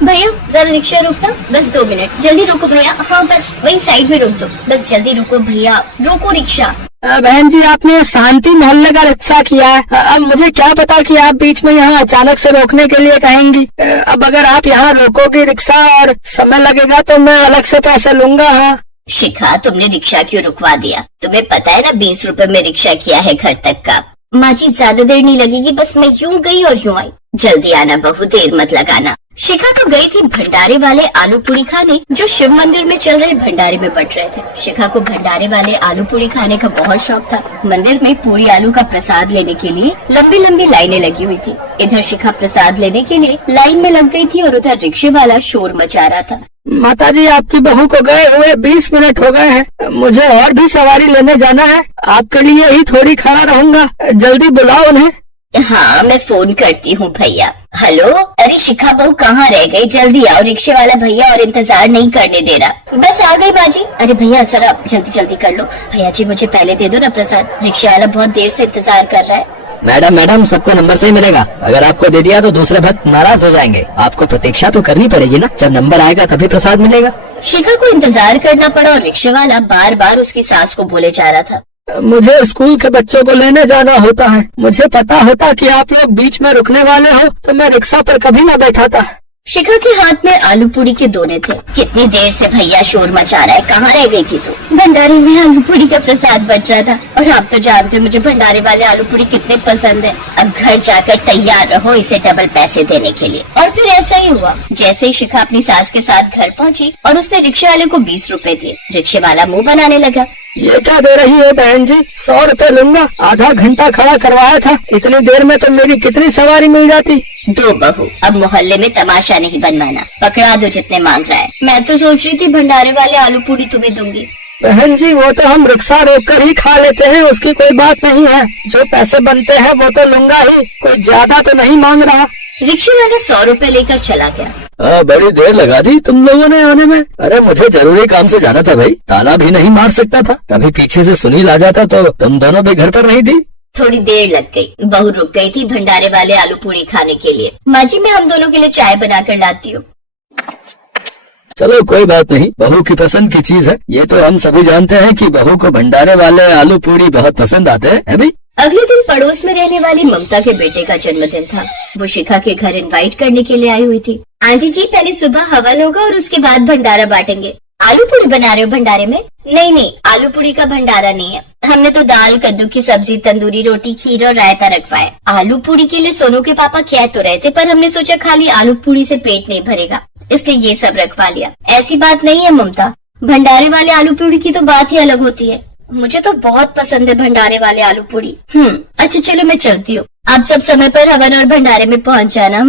भैया जरा रिक्शा रोकना, बस 2 मिनट, जल्दी रुको भैया। हाँ बस वही साइड में रोक दो, बस जल्दी रुको भैया, रोको रिक्शा। बहन जी, आपने शांति मोहल्ले का रिक्शा किया है। अब मुझे क्या पता कि आप बीच में यहाँ अचानक से रोकने के लिए कहेंगी। अब अगर आप यहाँ रोकोगे रिक्शा और समय लगेगा तो मैं अलग से पैसे लूंगा। हाँ शिखा, तुमने रिक्शा क्यों रुकवा दिया? तुम्हें पता है ना 20 रुपए में रिक्शा किया है घर तक का। माँ जी ज्यादा देर नहीं लगेगी, बस मैं यूं गई और यूं आई। जल्दी आना, बहुत देर मत लगाना। शिखा तो गई थी भंडारे वाले आलू पूरी खाने, जो शिव मंदिर में चल रहे भंडारे में बट रहे थे। शिखा को भंडारे वाले आलू पूरी खाने का बहुत शौक था। मंदिर में पूरी आलू का प्रसाद लेने के लिए लंबी लंबी लाइनें लगी हुई थी। इधर शिखा प्रसाद लेने के लिए लाइन में लग गई थी और उधर रिक्शे वाला शोर मचा रहा था। माताजी, आपकी बहू को गए हुए 20 मिनट हो गए हैं। मुझे और भी सवारी लेने जाना है। आपके लिए ही थोड़ी खड़ा रहूंगा, जल्दी बुलाओ उन्हें। हाँ मैं फोन करती हूँ भैया। हेलो, अरे शिखा बहू कहाँ रह गई? जल्दी आओ, रिक्शे वाला भैया और इंतजार नहीं करने दे रहा। बस आ गई बाजी। अरे भैया जरा जल्दी जल्दी कर लो। भैया जी मुझे पहले दे दो ना प्रसाद, रिक्शे वाला बहुत देर से इंतजार कर रहा है। मैडम सबको नंबर से ही मिलेगा। अगर आपको दे दिया तो दूसरे भक्त नाराज हो जाएंगे। आपको प्रतीक्षा तो करनी पड़ेगी ना, जब नंबर आएगा तभी प्रसाद मिलेगा। शिखा को इंतजार करना पड़ा और रिक्शे वाला बार बार उसकी सास को बोले जा रहा था। मुझे स्कूल के बच्चों को लेने जाना होता है। मुझे पता होता कि आप लोग बीच में रुकने वाले हो तो मैं रिक्शा पर कभी न बैठाता। शिखा के हाथ में आलू पूरी के दोने थे। कितनी देर से भैया शोर मचा रहा है, कहाँ रह गई थी तू? भंडारे में आलू पूरी का प्रसाद बच रहा था और आप तो जानते हो मुझे भंडारे वाले आलू पूरी कितने पसंद है। अब घर जाकर तैयार रहो इसे डबल पैसे देने के लिए। और फिर ऐसा ही हुआ। जैसे ही शिखा अपनी सास के साथ घर पहुँची और उसने रिक्शे वाले को 20 रुपए दिए, रिक्शे वाला मुँह बनाने लगा। ये क्या दे रही है बहन जी? 100 रुपए लूंगा। आधा घंटा खड़ा करवाया था, इतनी देर में तो मेरी कितनी सवारी मिल जाती। दो बहू, अब मोहल्ले में तमाशा नहीं बनवाना, पकड़ा दो जितने मांग रहा है। मैं तो सोच रही थी भंडारे वाले आलू पूरी तुम्हें दूंगी। बहन जी वो तो हम रिक्शा रोक कर ही खा लेते हैं, उसकी कोई बात नहीं है। जो पैसे बनते हैं वो तो लूंगा ही, कोई ज्यादा तो नहीं मांग रहा। रिक्शे वाला 100 रुपए लेकर चला गया। बड़ी देर लगा दी तुम लोगों ने आने में। अरे मुझे जरूरी काम से जाना था भाई, ताला भी नहीं मार सकता था। कभी पीछे से सुनील आ जाता तो तुम दोनों भी घर पर नहीं थी। थोड़ी देर लग गई, बहू रुक गई थी भंडारे वाले आलू पूरी खाने के लिए। माँ जी मैं हम दोनों के लिए चाय बना कर लाती हूँ। चलो कोई बात नहीं, बहू की पसंद की चीज है। ये तो हम सभी जानते हैं कि बहू को भंडारे वाले आलू पूरी बहुत पसंद आते हैं, है भाई। अगले दिन पड़ोस में रहने वाली ममता के बेटे का जन्मदिन था। वो शिखा के घर इनवाइट करने के लिए आई हुई थी। आंटी जी पहले सुबह हवन होगा और उसके बाद भंडारा बांटेंगे। आलू पूरी बना रहे हो भंडारे में? नहीं, आलू पूरी का भंडारा नहीं है। हमने तो दाल, कद्दू की सब्जी, तंदूरी रोटी, खीर और रायता रखवाया। आलू पूरी के लिए सोनू के पापा कह तो रहे थे, पर हमने सोचा खाली आलू पूरी से पेट नहीं भरेगा, इसलिए ये सब रखवा लिया। ऐसी बात नहीं है ममता, भंडारे वाले आलू पूरी की तो बात ही अलग होती है। मुझे तो बहुत पसंद है भंडारे वाले आलू पूरी। अच्छा चलो मैं चलती हूँ, आप सब समय पर हवन और भंडारे में पहुँच जाना।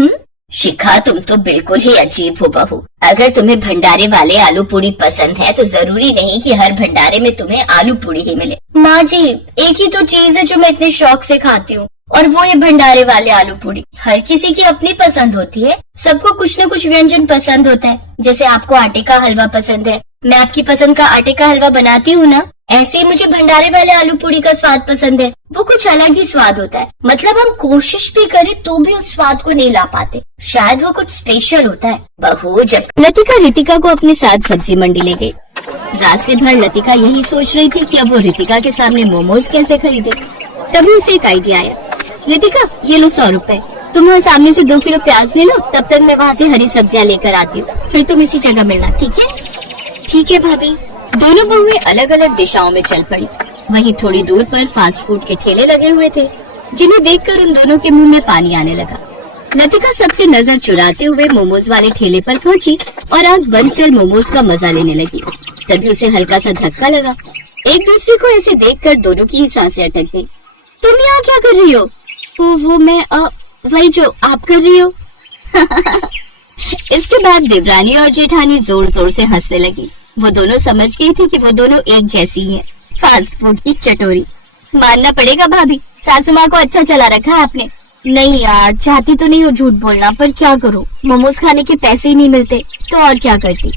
शिखा तुम तो बिल्कुल ही अजीब हो बहू। अगर तुम्हें भंडारे वाले आलू पूरी पसंद है तो जरूरी नहीं कि हर भंडारे में तुम्हें आलू पूरी ही मिले। माँ जी एक ही तो चीज है जो मैं इतने शौक से खाती हूँ, और वो है भंडारे वाले आलू पूरी। हर किसी की अपनी पसंद होती है, सबको कुछ न कुछ व्यंजन पसंद होता है। जैसे आपको आटे का हलवा पसंद है, मैं आपकी पसंद का आटे का हलवा बनाती हूँ ना, ऐसे ही मुझे भंडारे वाले आलू पूरी का स्वाद पसंद है। वो कुछ अलग ही स्वाद होता है, मतलब हम कोशिश भी करें तो भी उस स्वाद को नहीं ला पाते। शायद वो कुछ स्पेशल होता है। बहू जब लतिका रितिका को अपने साथ सब्जी मंडी ले गई, रास्ते भर लतिका यही सोच रही थी कि अब वो रितिका के सामने मोमोज कैसे खरीदे। तभी उसे एक आइडिया आया। रितिका ये लो 100 रुपए, तुम वहाँ सामने से 2 किलो प्याज ले लो, तब तक मैं वहाँ से हरी सब्जियाँ लेकर आती हूँ, फिर तुम इसी जगह मिलना, ठीक है? ठीक है भाभी। दोनों बहुएं अलग अलग दिशाओं में चल पड़ी। वहीं थोड़ी दूर पर फास्ट फूड के ठेले लगे हुए थे, जिन्हें देखकर उन दोनों के मुंह में पानी आने लगा। लतिका सबसे नजर चुराते हुए मोमोज वाले ठेले पर पहुंची और आंख बंद कर मोमोज का मजा लेने लगी। तभी उसे हल्का सा धक्का लगा। एक दूसरे को ऐसे देखकर दोनों की ही सांसें अटक गई। तुम यहाँ क्या कर रही हो? वो मैं वही जो आप कर रही हो। इसके बाद देवरानी और जेठानी जोर जोर से हंसने लगी। वो दोनों समझ गई थी कि वो दोनों एक जैसी हैं, फास्ट फूड की चटोरी। मानना पड़ेगा भाभी, सासू माँ को अच्छा चला रखा है आपने। नहीं यार, चाहती तो नहीं हो झूठ बोलना, पर क्या करूँ, मोमोज खाने के पैसे ही नहीं मिलते तो और क्या करती।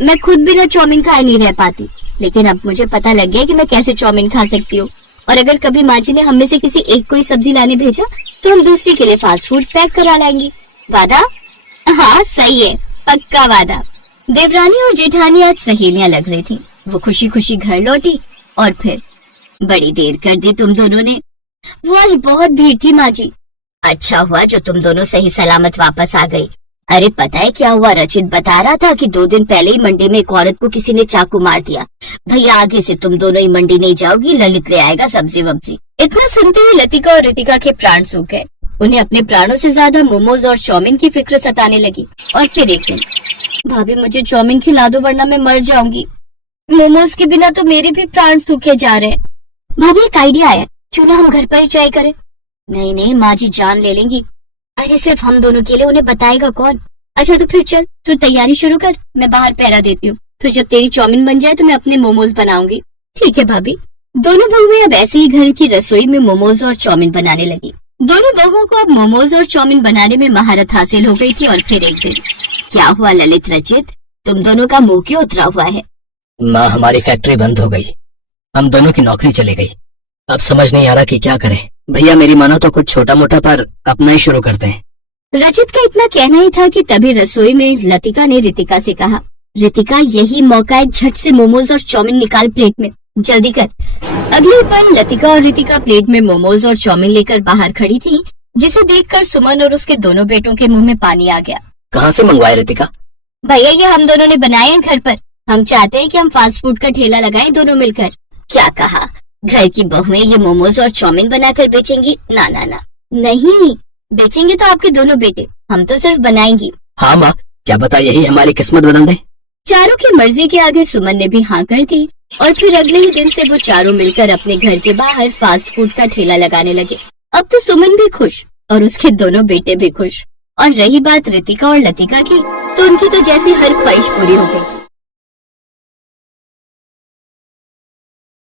मैं खुद बिना चाउमीन खाए नहीं रह पाती, लेकिन अब मुझे पता लग गया कि मैं कैसे चाउमीन खा सकती हूँ। और अगर कभी माँ जी ने हम में से किसी एक को ही सब्जी लाने भेजा तो हम दूसरी के लिए फास्ट फूड पैक करा लाएंगी। वादा? हाँ सही है, पक्का वादा। देवरानी और जेठानी आज सहेलियां लग रही थी। वो खुशी खुशी घर लौटी और फिर बड़ी देर कर दी तुम दोनों ने। वो आज बहुत भीड़ थी माँ जी। अच्छा हुआ जो तुम दोनों सही सलामत वापस आ गई। अरे पता है क्या हुआ, रचित बता रहा था कि 2 दिन पहले ही मंडी में एक औरत को किसी ने चाकू मार दिया। भैया आगे से तुम दोनों ही मंडी नहीं जाओगी, ललित ले आएगा सब्जी वब्जी। इतना सुनते ही लतिका और रितिका के प्राण सूख गए। उन्हें अपने प्राणों से ज्यादा मोमोज और चाउमीन की फिक्र सताने लगी। और फिर एक दिन, भाभी मुझे चाउमीन खिला दो वरना मैं मर जाऊंगी। मोमोज के बिना तो मेरे भी प्राण सूखे जा रहे हैं। भाभी एक आइडिया आया, क्यों ना हम घर पर ही ट्राई करें। नहीं नहीं माँ जी जान ले लेंगी। अरे सिर्फ हम दोनों के लिए, उन्हें बताएगा कौन। अच्छा तो फिर चल तू तैयारी शुरू कर, मैं बाहर पहरा देती हूँ। फिर जब तेरी चाउमीन बन जाए तो मैं अपने मोमोज बनाऊंगी। ठीक है भाभी। दोनों बहुएं अब ऐसे ही घर की रसोई में मोमोज और चाउमीन बनाने लगी। दोनों बहुओं को अब मोमोज और चाउमीन बनाने में महारत हासिल हो गई थी। और फिर एक दिन क्या हुआ ललित रचित, तुम दोनों का मुंह क्यों उतरा हुआ है? माँ हमारी फैक्ट्री बंद हो गई, हम दोनों की नौकरी चली गई। अब समझ नहीं आ रहा कि क्या करें। भैया मेरी मानो तो कुछ छोटा मोटा पर अपना ही शुरू करते हैं। रचित का इतना कहना ही था कि तभी रसोई में लतिका ने रितिका से कहा, रितिका यही मौका है, झट से मोमोज और चाउमीन निकाल प्लेट में, जल्दी कर। अगले पल लतिका और रितिका प्लेट में मोमोज और चाउमीन लेकर बाहर खड़ी थी, जिसे देखकर सुमन और उसके दोनों बेटों के मुंह में पानी आ गया। कहाँ से मंगवाए रितिका? भैया ये हम दोनों ने बनाए हैं घर पर। हम चाहते हैं कि हम फास्ट फूड का ठेला लगाएं दोनों मिलकर। क्या कहा? घर की बहुएं ये मोमोज और चाउमीन बनाकर बेचेंगी? ना ना ना, नहीं बेचेंगे तो आपके दोनों बेटे, हम तो सिर्फ बनाएंगी। हाँ माँ, क्या पता यही हमारी किस्मत बदल दे। चारों की मर्जी के आगे सुमन ने भी हाँ कर दी। और फिर अगले ही दिन से वो चारों मिलकर अपने घर के बाहर फास्ट फूड का ठेला लगाने लगे। अब तो सुमन भी खुश और उसके दोनों बेटे भी खुश। और रही बात रितिका और लतिका की, तो उनकी तो जैसी हर ख्वाहिश पूरी हो गई।